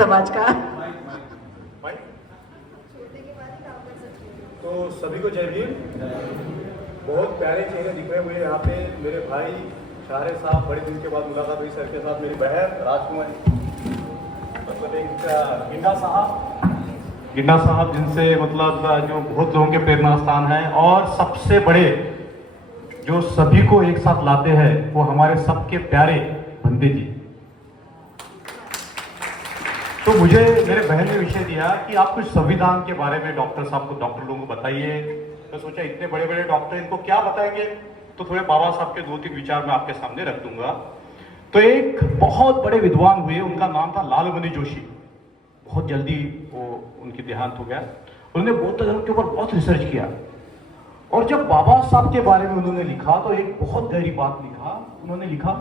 समाज का। तो सभी को जय भीम। बहुत प्यारे चेहरे दिख रहे हैं मुझे यहाँ पे। मेरे भाई शारे साहब, बड़े दिन के बाद मुलाकात हुई सर के साथ। मेरी बहन राजकुमारी, मतलब एक गिन्ना साहब जिनसे मतलब जो बहुत लोगों के प्रेरणा स्थान है, और सबसे बड़े जो सभी को एक साथ लाते हैं वो हमारे सबके प्यारे बंदे जी। तो मुझे मेरे बहन ने विषय दिया कि आप कुछ संविधान के बारे में डॉक्टर साहब को, डॉक्टर लोगों को बताइए। तो सोचा इतने बड़े बड़े डॉक्टर इनको क्या बताएंगे, तो थोड़े बाबा साहब के 2-3 विचार मैं आपके सामने रख दूंगा। तो एक बहुत बड़े विद्वान हुए, उनका नाम था लालमणि जोशी। बहुत जल्दी वो उनकी देहांत हो गया। उन्होंने बौद्ध धर्म के ऊपर बहुत रिसर्च किया, और जब बाबा साहब के बारे में उन्होंने लिखा तो एक बहुत गहरी बात लिखा। उन्होंने लिखा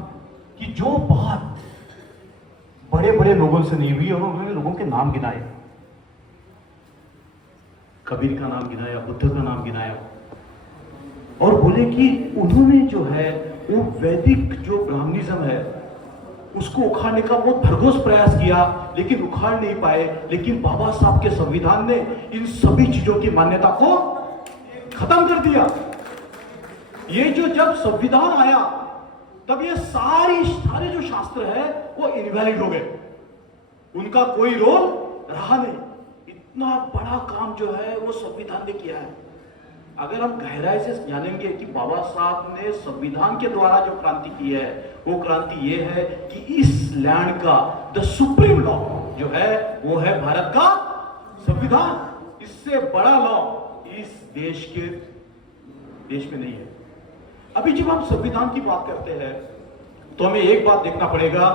कि जो बात बड़े बड़े लोगों से नहीं हुई, और उन्होंने लोगों के नाम गिनाए, कबीर का नाम गिनाया, बुद्ध का नाम गिनाया, और बोले कि उन्होंने जो है वो वैदिक जो ब्राह्मणिज्म है उसको उखाड़ने का बहुत भरघोस प्रयास किया, लेकिन उखाड़ नहीं पाए। लेकिन बाबा साहब के संविधान ने इन सभी चीजों की मान्यता को खत्म कर दिया। ये जो जब संविधान आया तब ये सारे जो शास्त्र है वो इनवैलिड हो गए, उनका कोई रोल रहा नहीं। इतना बड़ा काम जो है वो संविधान ने किया है। अगर हम गहराई से जानेंगे कि बाबा साहब ने संविधान के द्वारा जो क्रांति की है, वो क्रांति ये है कि इस लैंड का द सुप्रीम लॉ जो है वो है भारत का संविधान। इससे बड़ा लॉ इस देश में नहीं है। अभी जब हम संविधान की बात करते हैं तो हमें एक बात देखना पड़ेगा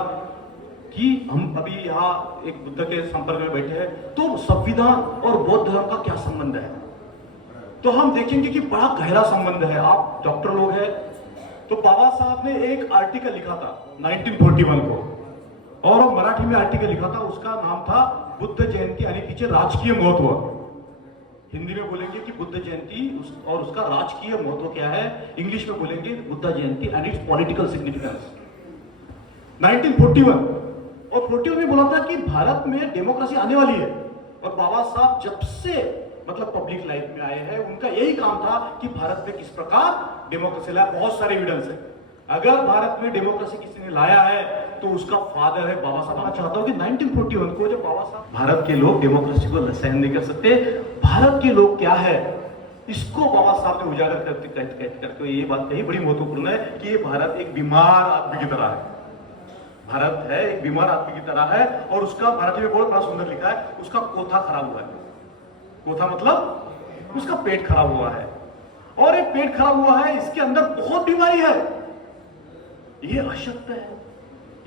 कि हम अभी यहाँ एक बुद्ध के संपर्क में बैठे हैं, तो संविधान और बौद्ध धर्म का क्या संबंध है, तो हम देखेंगे कि बड़ा गहरा संबंध है। आप डॉक्टर लोग हैं, तो बाबा साहब ने एक आर्टिकल लिखा था 1941 को, और वो मराठी में आर्टिकल लिखा था, उसका नाम था बुद्ध जयंती यानी पीछे राजकीय महत्व। हिंदी में बोलेंगे कि बुद्ध जयंती और उसका राजकीय महत्व क्या है, इंग्लिश में बोलेंगे Buddha Jayanti and it's political significance. 1941 और 41 में बोला था कि भारत में डेमोक्रेसी आने वाली है, और बाबा साहब जब से मतलब पब्लिक लाइफ में आए हैं उनका यही काम था कि भारत में किस प्रकार डेमोक्रेसी लाया। बहुत सारे एविडेंस है, अगर भारत में डेमोक्रेसी किसी ने लाया है तो उसका फादर है बाबा साहब। मैं चाहता हूं कि 1941 को जब बाबा साहब, भारत के लोग डेमोक्रेसी को सहन नहीं कर सकते, भारत के लोग क्या है इसको बाबा साहब ने उजागर करते ये बात कही बड़ी महत्वपूर्ण है कि ये भारत एक बीमार आदमी की तरह है। भारत है एक बीमार आदमी की तरह है, और उसका मराठी में बहुत बड़ा सुंदर लिखा है, उसका कोथा खराब हुआ है। कोथा मतलब उसका पेट खराब हुआ है, और एक पेट खराब हुआ है, इसके अंदर बहुत बीमारी है, ये अशक्त है,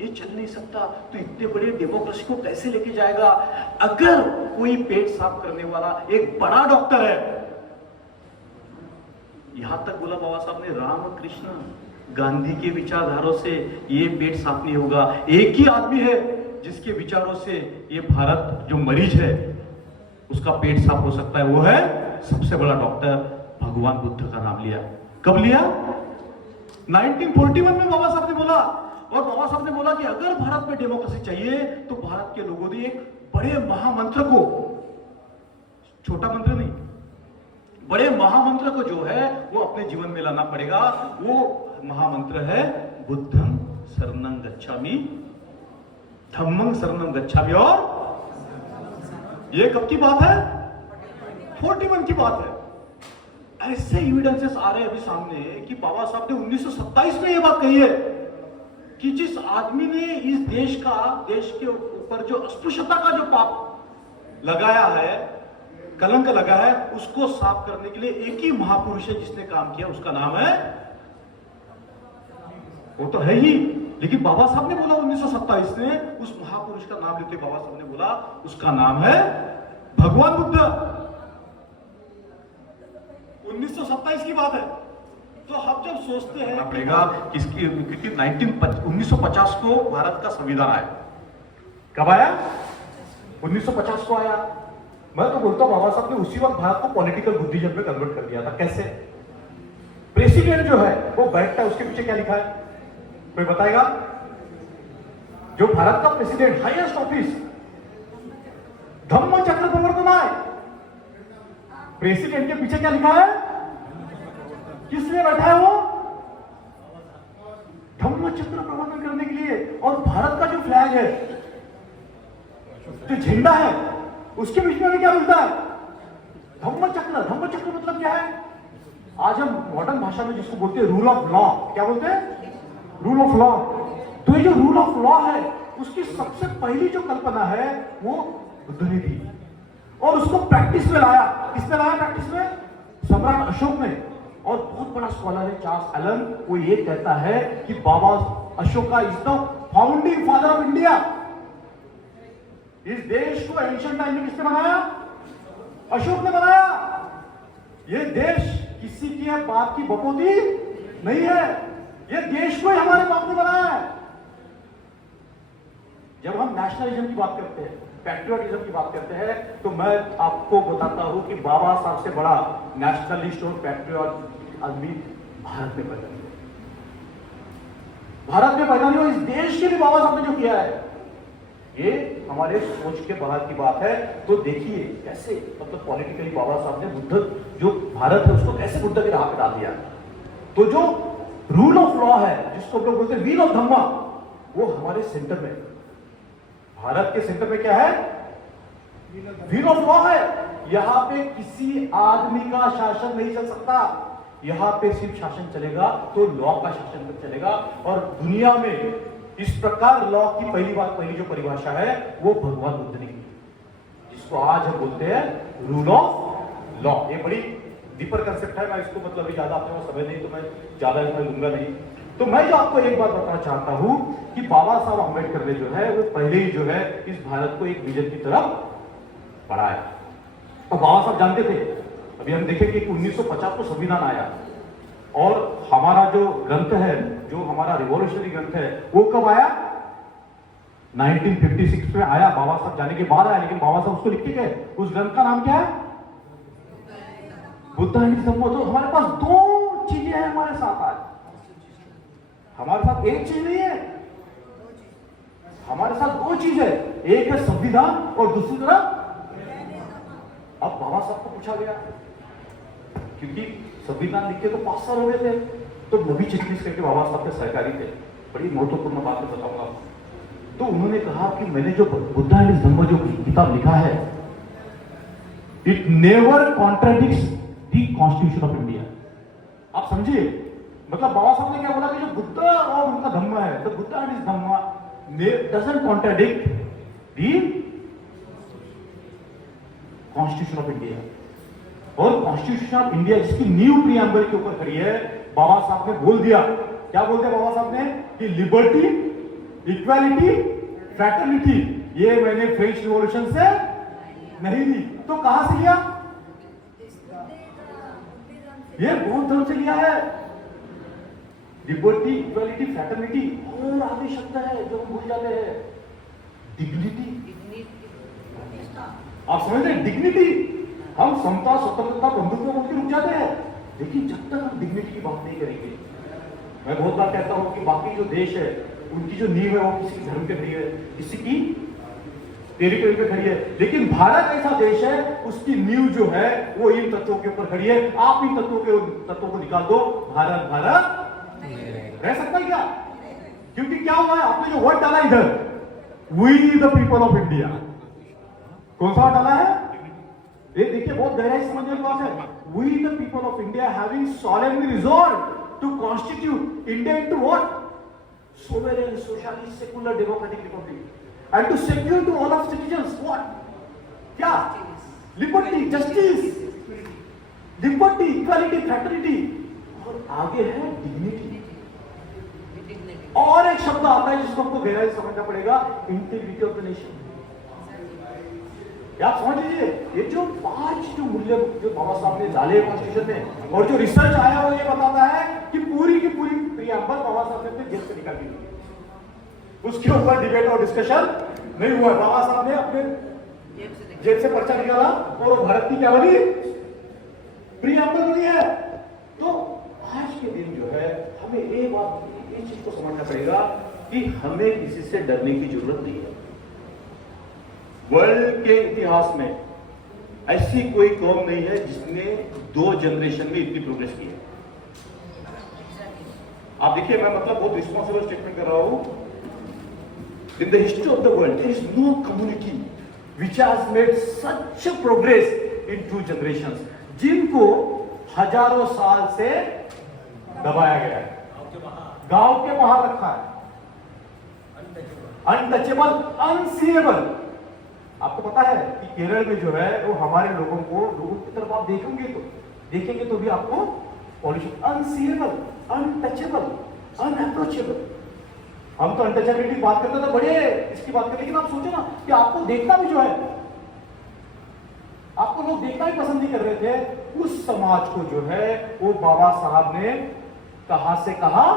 ये चल नहीं सकता, तो इतने बड़े डेमोक्रेसी को कैसे लेके जाएगा। अगर कोई पेट साफ करने वाला एक बड़ा डॉक्टर है, यहां तक बोला बाबा साहब ने, रामकृष्ण गांधी के विचारधारों से ये पेट साफ नहीं होगा। एक ही आदमी है जिसके विचारों से ये भारत जो मरीज है उसका पेट साफ हो सकता है, वो है सबसे बड़ा डॉक्टर भगवान बुद्ध का नाम लिया। कब लिया? 1941 में बाबा साहब ने बोला, और बाबा साहब ने बोला कि अगर भारत में डेमोक्रेसी चाहिए तो भारत के लोगों ने एक बड़े महामंत्र को, छोटा मंत्र नहीं, बड़े महामंत्र को जो है वो अपने जीवन में लाना पड़ेगा। वो महामंत्र है बुद्धं शरणं गच्छामि, धम्मं शरणं गच्छामि, और ये कब की बात है? 41 की बात है। ऐसे एविडेंसेस आ रहे हैं अभी सामने कि बाबा साहब ने 1927 में ये बात कही है कि जिस आदमी ने इस देश के ऊपर जो अस्पृश्यता का जो पाप लगाया है, कलंक लगा है, उसको साफ करने के लिए एक ही महापुरुष है जिसने काम किया, उसका नाम है, वो तो है ही, लेकिन बाबा साहब ने बोला 1927 में, उस महापुरुष का नाम लेते बाबा साहब ने बोला उसका नाम है भगवान बुद्ध। 1927 की बात है। तो हम जब सोचते हैं पड़ेगा किसकी, क्योंकि 1950 को भारत का संविधान आया। कब आया? 1950 को आया। मैं तो बोलता हूं बाबा साहब ने उसी वक्त भारत को पॉलिटिकल बुद्धिज्म में कन्वर्ट कर दिया था। कैसे? प्रेसिडेंट जो है वो बैठता है, उसके पीछे क्या लिखा है कोई बताएगा? जो भारत का प्रेसिडेंट, हाईएस्ट ऑफिस, प्रेसिडेंट के पीछे क्या लिखा है? किस लिए बैठा है वो? धम्म चक्र प्रवर्तन करने के लिए। और भारत का जो फ्लैग है, जो झंडा है, उसके बीच में भी क्या मिलता है? धम्म चक्र। धम्म चक्र मतलब क्या है? आज हम मॉडर्न भाषा में जिसको बोलते हैं रूल ऑफ लॉ, क्या बोलते हैं? Rule of law. तो ये जो रूल ऑफ लॉ है, उसकी सबसे पहली जो कल्पना है वो बुद्ध ने दी और उसको प्रैक्टिस में लाया। किसने लाया प्रैक्टिस में? सम्राट अशोक ने। और बहुत बड़ा स्कॉलर है चार्ल्स एलन, वो ये कहता है कि बाबा अशोक का is the founding father of India. इस देश को एंशिएंट टाइम में किसने बनाया? अशोक ने बनाया। ये देश किसी के बाप की बपोती नहीं है, ये देश को ही हमारे बाप ने बनाया है। जब हम नेशनलिज्म की बात करते हैं, पैट्रियटिज्म की बात करते हैं, तो मैं आपको बताता हूं कि बाबा साहब से बड़ा नेशनलिस्ट और पैट्रियट आदमी भारत में पैदा नहीं हुआ। भारत में पैदा नहीं हुआ। इस देश के लिए बाबा साहब ने जो किया है, ये हमारे सोच के बाहर की बात है। तो देखिए कैसे मतलब पॉलिटिकली बाबा साहब ने बुद्ध जो भारत है उसको कैसे बुद्ध की राह पे डाल दिया। तो जो रूल ऑफ लॉ है, जिसको हम लोग बोलते हैं व्हील ऑफ धम्मा, वो हमारे सेंटर में, भारत के सेंटर में क्या है? व्हील ऑफ लॉ है। यहां पे किसी आदमी का शासन नहीं चल सकता। यहां पे सिर्फ शासन चलेगा तो लॉ का शासन चलेगा। और दुनिया में इस प्रकार लॉ की पहली जो परिभाषा है वो भगवान बुद्ध ने की, जिसको आज हम बोलते हैं रूल ऑफ लॉ। ये बड़ी डीपर कंसेप्ट है, मैं इसको मतलब अभी ज्यादा आपने वो समझ नहीं तो मैं ज्यादा इसमें लूंगा नहीं। तो मैं जो आपको एक बात बताना चाहता हूं कि बाबा साहब अम्बेडकर ने जो है वो पहले ही जो है इस भारत को एक विजन की तरफ बढ़ाया। और बाबा साहब जानते थे, अभी हम देखेंगे कि 1950 को संविधान आया और हमारा जो ग्रंथ है, जो हमारा रिवॉल्यूशनरी ग्रंथ है, वो कब आया? 1956 में आया। बाबा साहब जाने के बाद आया, लेकिन बाबा साहब उसको लिख के गए। उस ग्रंथ का नाम क्या है? बुद्ध एंड धम्मो। तो हमारे पास दो चीजें हैं हमारे साथ आज। हमारे साथ एक चीज नहीं है, हमारे साथ दो चीज है। एक है संविधान और दूसरी तरफ अब बाबा साहब को पूछा गया, क्योंकि संविधान लिखे तो 5 साल हो गए थे, तो वो भी छत्तीसगढ़ के बाबा साहब के सहकारी थे। बड़ी महत्वपूर्ण बात बताऊंगा। तो उन्होंने कहा कि मैंने जो बुद्ध एंड धम्मो जो किताब लिखा है, it never contradicts the constitution of India. आप समझिए, मतलब बाबा साहब ने क्या बोला कि जो बुद्ध और उनका धम्म है, the Buddha and his Dhamma doesn't contradict the constitution of India. और कॉन्स्टिट्यूशन ऑफ इंडिया जिसकी न्यू प्रीएम्बल के ऊपर खड़ी है, बाबा साहब ने बोल दिया। क्या बोलते हैं बाबा साहब ने? कि लिबर्टी, इक्वालिटी, फ्रैटर्निटी, ये मैंने फ्रेंच रिवॉल्यूशन से नहीं ली। तो कहां से लिया? ये बौद्ध धर्म से लिया है। लिबर्टी, इक्वालिटी, फ्रैटर्निटी, और आगे शब्द है जो हम भूल जाते हैं, डिग्निटी। आप समझ रहे? डिग्निटी। हम समता, स्वतंत्रता, बंधुत्व बोल के रुक जाते हैं, लेकिन जब तक हम डिग्निटी की बात नहीं करेंगे, मैं बहुत बार कहता हूं कि बाकी जो देश है उनकी जो नींव है वो किसी धर्म पे खड़ी है, किसी की टेरिटरी पे खड़ी है, लेकिन भारत ऐसा देश है उसकी नींव जो है वो इन तत्वों के ऊपर खड़ी है। आप इन तत्वों को निकाल दो, भारत भारत रह सकता है क्या? क्योंकि क्या हुआ है, आपने जो वर्ड डाला इधर, we the people of India, कौन सा डाला है? ये देखिए बहुत गहराई समझने की बात है। We the people of India having solemnly resolved to constitute India into what? Sovereign, socialist, secular, democratic republic, and to secure to all of citizens what? क्या? Liberty, justice, liberty, equality, fraternity, और आगे है dignity। और एक शब्द आता है जिसको हमको गहराई समझना पड़ेगा, इंटीग्रिटी ऑफ द नेशन। आप समझ लीजिए, ये जो 5 जो मूल्य जो बाबा साहब ने डाले कॉन्स्टिट्यूशन में, और जो रिसर्च आया वो ये बताता है कि पूरी की पूरी प्रीएम्बल बाबा साहब ने अपने जेब से निकाली, उसके ऊपर डिबेट और डिस्कशन नहीं हुआ। बाबा साहब ने अपने जेब से पर्चा निकाला और वो भारत की क्या बनी? प्रीएम्बल बनी है। तो आज के दिन जो है हमें एक बात, इस चीज को समझना पड़ेगा कि हमें किसी से डरने की जरूरत नहीं है। वर्ल्ड के इतिहास में ऐसी कोई कौम नहीं है जिसने 2 जनरेशन में इतनी प्रोग्रेस की है। आप देखिए, मैं मतलब बहुत रिस्पॉन्सिबल स्टेटमेंट कर रहा हूं। In the history of the world there is no community which has made such progress in 2 generations, जिनको हजारों साल से दबाया गया है, गांव के बाहर रखा है, अनटचेबल, अनसीएबल। आपको पता है कि केरल में जो है वो हमारे लोगों की तरफ आप देखेंगे तो भी आपको पॉल्यूशन, अनसीएबल, अनटचेबल, अनअप्रोचेबल। हम तो अनटचेबिलिटी की बात करते तो बड़े इसकी बात करते, लेकिन आप सोचो ना कि आपको देखना भी जो है, आपको लोग देखना भी पसंद नहीं कर रहे थे। उस समाज को जो है वो बाबा साहब ने कहां से कहां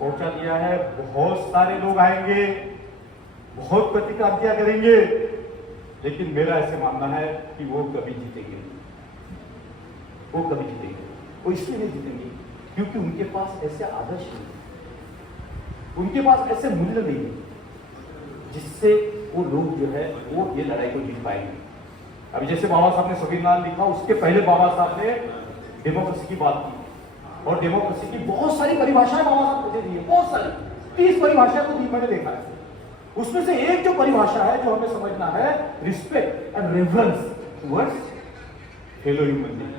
पहुंचा दिया है। बहुत सारे लोग आएंगे, बहुत प्रतिक्रांतियां करेंगे, लेकिन मेरा ऐसे मानना है कि वो कभी जीतेंगे, वो कभी जीतेंगे। वो इसलिए नहीं जीतेंगे क्योंकि उनके पास ऐसे आदर्श नहीं, उनके पास ऐसे मूल्य नहीं है जिससे वो लोग जो है वो ये लड़ाई को जीत पाएंगे। अभी जैसे बाबा साहब ने संविधान लिखा, उसके पहले बाबा साहब ने डेमोक्रेसी की बात की, और डेमोक्रेसी की बहुत सारी परिभाषाएं बाबा साहब मुझे दी है, बहुत सारी 30 परिभाषाएं को मैंने देखा है। उसमें से एक जो परिभाषा है जो हमें समझना है, respect and reference towards fellow human being.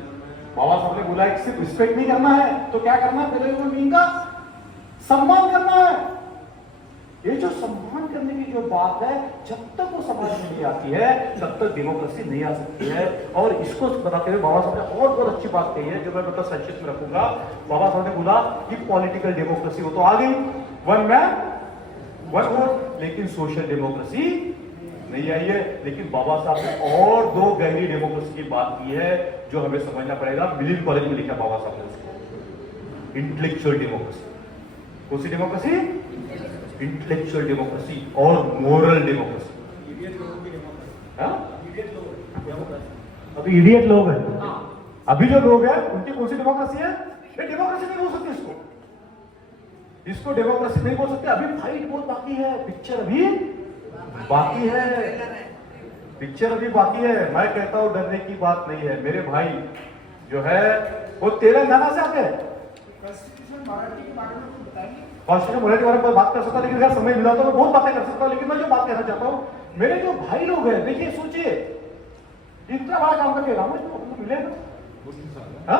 Baba Saheb ने बोला कि सिर्फ रिस्पेक्ट नहीं करना है, तो क्या करना है? फेलो ह्यूमन बीइंग का सम्मान करना है। ये जो सम्मान करने की जो बात है, जब तक वो समाज में नहीं आती है तब तक डेमोक्रेसी नहीं आ सकती है। और इसको बताते हुए बाबा साहब ने और बहुत अच्छी बात कही है जो मैं मतलब संक्षिप्त में रखूंगा। बाबा साहब ने बोला कि पॉलिटिकल डेमोक्रेसी वो तो आ गई, वन मैन वन वोट, लेकिन सोशल डेमोक्रेसी नहीं आई है। लेकिन बाबा साहब ने और 2 गहरी डेमोक्रेसी की बात की है जो हमें समझना पड़ेगा। मिलिन कॉलेज में लिखा बाबा साहब ने उसको, इंटेलेक्चुअल डेमोक्रेसी। कौन सी डेमोक्रेसी? इंटेलेक्चुअल डेमोक्रेसी और मोरल डेमोक्रेसी। अभी इडियट लोग हैं, अभी जो लोग हैं उनकी कौन सी डेमोक्रेसी है? ये डेमोक्रेसी नहीं बोल सकते इसको डेमोक्रेसी नहीं बोल सकते। अभी फाइट बहुत बाकी है, पिक्चर अभी बाकी है, पिक्चर अभी बाकी है। मैं कहता हूं डरने की बात नहीं है। मेरे भाई जो है वो तेलंगाना से आते हैं, कॉन्स्टिट्यूशन मराठी के बारे में बात कर सकता, लेकिन अगर समय मिला तो मैं बहुत बातें कर सकता हूं। लेकिन मैं जो बात कहना चाहता हूं, मेरे जो भाई लोग हैं, देखिए सोचिए, इतना बड़ा काम करके राम मिले ना,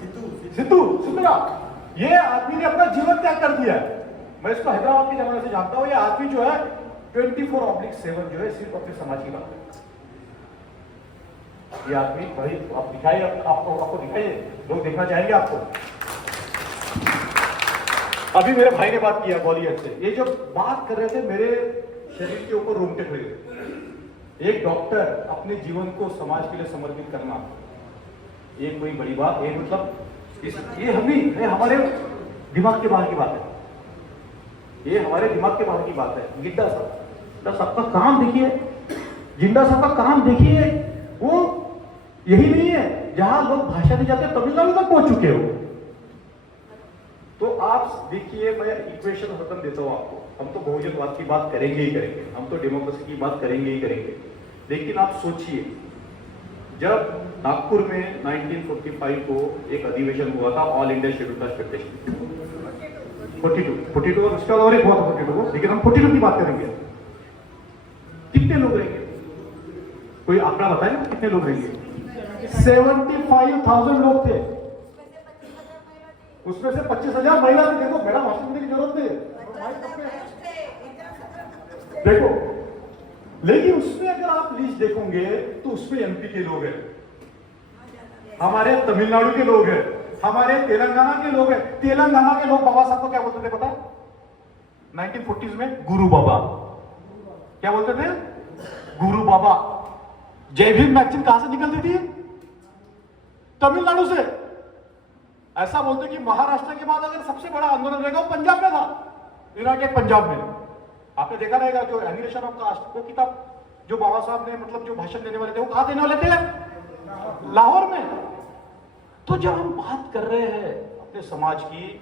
सिद्धू सिद्धूरा, ये आदमी ने अपना जीवन त्याग कर दिया है। मैं इसको हैदराबाद के जमाने से जानता हूं। ये आदमी जो है 24/7 जो है सिर्फ अपने समाज की बात करता है। ये आदमी भाई आप दिखाइए, आपको दिखाइए, लोग देखना चाहेंगे आपको। अभी मेरे भाई ने बात किया ग्वालियर से, ये जो बात कर रहे थे मेरे शरीर के ऊपर रोंगटे खड़े थे। एक डॉक्टर अपने जीवन को समाज के लिए समर्पित करना, ये कोई बड़ी बात, ये मतलब ये हमारे दिमाग के बाहर की बात है। ये हमारे दिमाग के बाहर की बात है। जिंदा साहब का काम देखिए, जिंदा साहब का काम देखिए, वो यही नहीं है जहां लोग भाषा नहीं जाते, तमिलनाडु तक पहुंच चुके हो। तो आप देखिए, मैं इक्वेशन खत्म देता हूं आपको। हम तो बहुजनवाद की बात करेंगे ही करेंगे, हम तो डेमोक्रेसी की बात करेंगे ही करेंगे। लेकिन आप सोचिए, जब नागपुर में 1945 को एक अधिवेशन हुआ था all India schedule caste federation, 42 और उसका और एक हुआ था 42 को, लेकिन हम 42 की बात करेंगे। कितने लोग रहेंगे? कोई आंकड़ा बताए ना, कितने लोग रहेंगे? 75,000 लोग थे। उसमें से 25,000 महिला थी। देखो, मेरा भाषण देने की जरूरत नहीं है, देखो। लेकिन उसमें अगर आप लिस्ट देखोगे तो उसमें एमपी के लोग हैं, हमारे तमिलनाडु के लोग हैं, हमारे तेलंगाना के लोग हैं। तेलंगाना के लोग बाबा साहब को क्या बोलते थे पता है? 1940s में गुरु बाबा। क्या बोलते थे? गुरु बाबा। जय भीम मैगजीन कहां से निकलती थी? तमिलनाडु से। ऐसा बोलते कि महाराष्ट्र के बाद अगर सबसे बड़ा आंदोलन रहेगा वो पंजाब में था, यूनाइटेड पंजाब में। आपने देखा रहेगा जो एनिमेशन ऑफ कास्ट, वो किताब जो बाबा साहब ने मतलब जो भाषण देने वाले थे, वो कहां देने वाले थे? लाहौर में। तो जब हम बात कर रहे हैं अपने समाज की,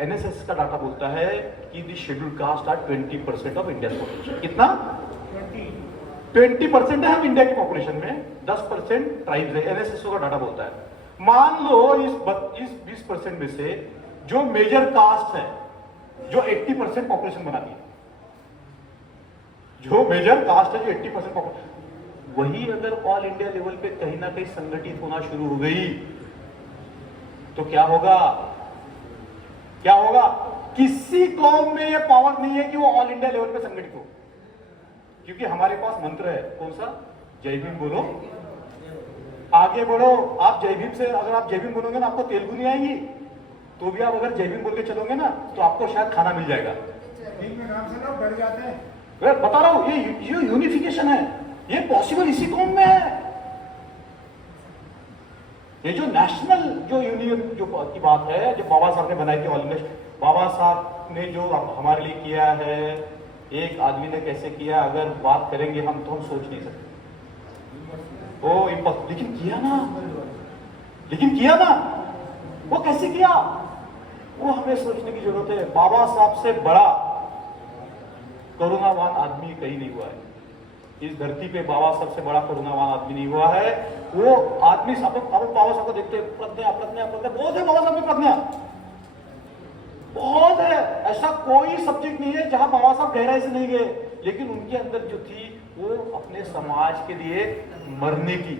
एनएसएस का डाटा बोलता है कि the schedule caste are 20% of India population. कितना? 20% है हम इंडिया की पॉपुलेशन में, 10% ट्राइब्स है, एनएसएस का डाटा बोलता है। मान लो इस 20% में से जो मेजर कास्ट है, जो 80% पॉपुलेशन बनाती है, जो मेजर कास्ट है, जो 80% पॉपुलेशन, वही अगर ऑल इंडिया लेवल पे कहीं ना कहीं संगठित होना शुरू हो गई तो क्या होगा? क्या होगा? किसी कौम में यह पावर नहीं है कि वो ऑल इंडिया लेवल पे संगठित हो, क्योंकि हमारे पास मंत्र है, कौन सा? जय भीम बोलो, आगे बढ़ो। आप जय भीम से, अगर आप जय भीम बोलोगे ना, आपको तेलुगु नहीं आएगी, तो भी आप अगर जय भीम बोल के चलोगे ना, तो आपको शायद खाना मिल जाएगा। बढ़ जाते हैं। मैं बता रहा हूं, ये यूनिफिकेशन है, ये पॉसिबल इसी कौम में है। ये जो नेशनल जो यूनियन जो की बात है, जो बाबा साहब ने बनाई थी, ऑल इंडिया, बाबा साहब ने जो हमारे लिए किया है, एक आदमी ने कैसे किया, अगर बात करेंगे हम तो हम सोच नहीं सकते। ओ इम्पॉसिबल, लेकिन किया ना, लेकिन किया ना। वो कैसे किया, वो हमें सोचने की जरूरत है। बाबा साहब से बड़ा करुणावान आदमी कहीं नहीं हुआ है इस धरती पे। बाबा साहब से बड़ा करुणावान आदमी नहीं हुआ है। वो आदमी, अब बाबा साहब को देखते हैं, प्रज्ञा प्रज्ञा प्रज्ञा बहुत है बाबा साहब में, प्रज्ञा बहुत है। ऐसा कोई सब्जेक्ट नहीं है जहां बाबा साहब गहराई से नहीं गए, लेकिन उनके अंदर जो थी वो अपने समाज के लिए मरने की,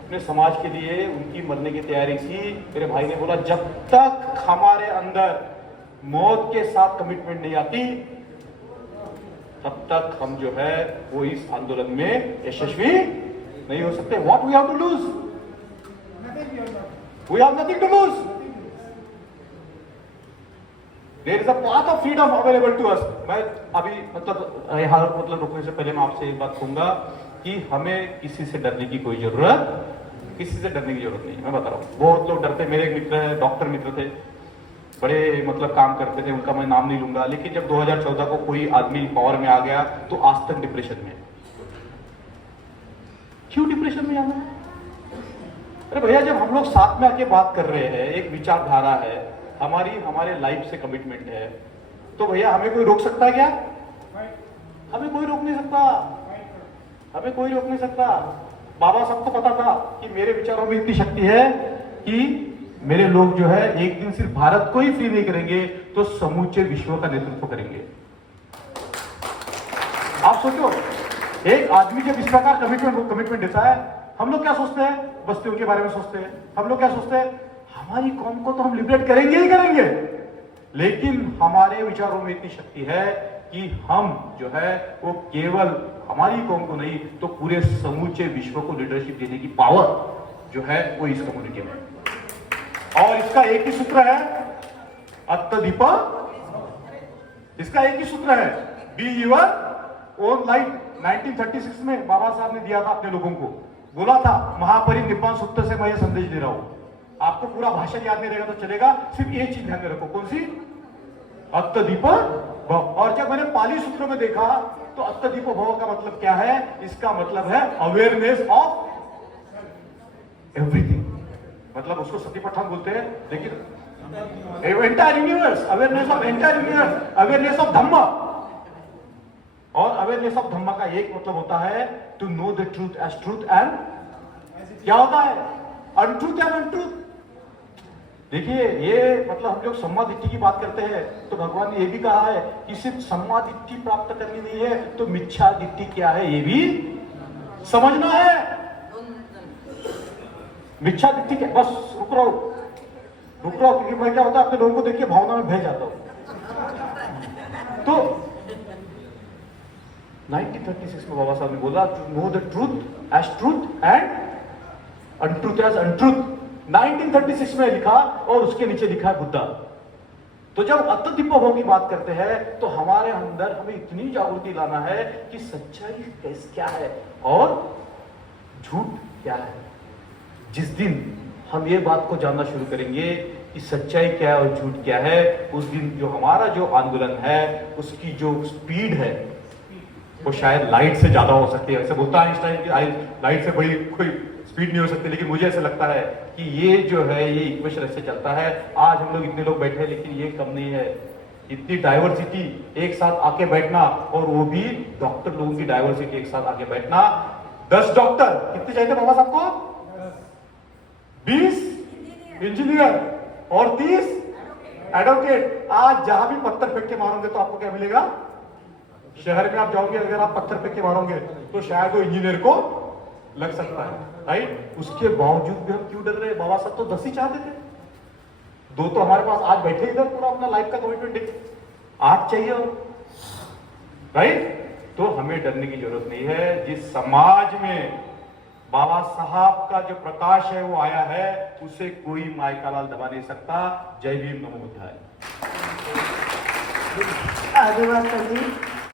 अपने समाज के लिए उनकी मरने की तैयारी थी। मेरे भाई ने बोला, जब तक हमारे अंदर मौत के साथ कमिटमेंट नहीं आती, तब तक हम जो है वो इस आंदोलन में यशस्वी नहीं हो सकते। What we have to lose? We have nothing to lose. There is a path of freedom available to us. मैं अभी मतलब रुकने से पहले मैं आपसे एक बात कहूंगा कि हमें किसी से डरने की कोई जरूरत, किसी से डरने की जरूरत नहीं। मैं बता रहा हूं, बहुत लोग डरते। मेरे एक मित्र है, डॉक्टर मित्र थे, बड़े मतलब काम करते थे, उनका मैं नाम नहीं लूंगा, लेकिन जब 2014 को कोई आदमी पावर में आ गया तो आज तक डिप्रेशन में। क्यों डिप्रेशन में आना? अरे भैया, जब हम लोग साथ में आके बात कर रहे हैं, एक विचारधारा है हमारे लाइफ से कमिटमेंट है, तो भैया हमें कोई रोक सकता है क्या? हमें कोई रोक नहीं सकता, हमें कोई रोक नहीं सकता। बाबा साहब को पता था कि मेरे विचारों में इतनी शक्ति है कि मेरे लोग जो है एक दिन सिर्फ भारत को ही फ्री नहीं करेंगे तो समूचे विश्व का नेतृत्व करेंगे। आप सोचो, एक आदमी जब इस प्रकार कमिटमेंट देता है, हम लोग क्या सोचते हैं? बस्तियों के बारे में सोचते हैं। हम लोग क्या सोचते हैं? हमारी कौम को तो हम लिबरेट करेंगे ही करेंगे। लेकिन हमारे विचारों में इतनी शक्ति है कि हम जो है वो केवल हमारी कौम को नहीं तो पूरे समूचे विश्व को लीडरशिप देने की पावर जो है वो इस कम्युनिटी में। और इसका एक ही सूत्र है, अत्तदीप। इसका एक ही सूत्र है, बी योर ओन लाइट। 1936 में बाबा साहब ने दिया था अपने लोगों को, बोला था महापरिनिर्वाण सूत्र से मैं ये संदेश दे रहा हूं। आपको पूरा भाषण याद नहीं रहेगा तो चलेगा, सिर्फ एक चीज ध्यान में रखो। कौन सी? अत्तदीप भव। और जब मैंने पाली सूत्र में देखा तो अत्तदीप भव का मतलब क्या है? इसका मतलब है अवेयरनेस ऑफ एवरीथिंग। मतलब उसको सतीपट्ठन बोलते हैं, लेकिन entire universe, awareness of entire universe, awareness of dhamma. और अवेयरनेस ऑफ धम्म का एक मतलब होता है to know the truth as truth and क्या होता है? Untruth and untruth. देखिए, ये मतलब हम लोग सम्मा दिट्ठी की बात करते हैं तो भगवान ने ये भी कहा है कि सिर्फ सम्मा दिट्ठी प्राप्त करनी नहीं है तो मिथ्या दिट्ठी क्या है ये भी समझना है। मिथ्या दिट्ठी क्या? बस रुक रहा हूं, क्योंकि मैं क्या होता है अपने लोगों को देखिए भावना में बह जाता हूं। तो 1936 में बाबा साहब ने बोला to know the truth as truth and untruth as untruth. 1936 में लिखा और उसके नीचे लिखा है बुद्धा। तो जब अत्तदीप भव की बात करते हैं तो हमारे अंदर हमें इतनी जागृति लाना है कि सच्चाई क्या है और झूठ क्या है। जिस दिन हम ये बात को जानना शुरू करेंगे कि सच्चाई क्या है और झूठ क्या है, उस दिन जो हमारा जो आंदोलन है उसकी जो स्पीड है वो शायद लाइट से ज्यादा हो सकती है। ऐसे बोलता है आइंस्टाइन कि लाइट से बड़ी कोई स्पीड नहीं हो सकती, लेकिन मुझे ऐसा लगता है कि ये जो है ये इक्वेशन ऐसे चलता है। आज हम लोग इतने लोग बैठे हैं लेकिन ये कम नहीं है, इतनी डाइवर्सिटी एक साथ आके बैठना, और वो भी डॉक्टर लोगों की डाइवर्सिटी एक साथ आके बैठना। 10 डॉक्टर कितने चाहिए थे बाबा साहब को? 20 इंजीनियर और 30 एडवोकेट। आज जहां भी पत्थर फेंक के मारोगे तो आपको क्या मिलेगा? शहर में आप जाओगे, अगर आप पत्थर फेंक के मारोगे तो शायद वो इंजीनियर को लग सकता है, राइट? उसके बावजूद भी हम क्यों डर रहे हैं? बाबा साहब तो 10 ही चाहते थे, 2 तो हमारे पास आज बैठे इधर पूरा अपना लाइफ का कमिटमेंट 8 चाहिए, राइट? तो हमें डरने की जरूरत नहीं है। जिस समाज में बाबा साहब का जो प्रकाश है वो आया है, उसे कोई मायका लाल दबा नहीं सकता। जय भीम, नमो बुद्धाय। आगे बात कर दी।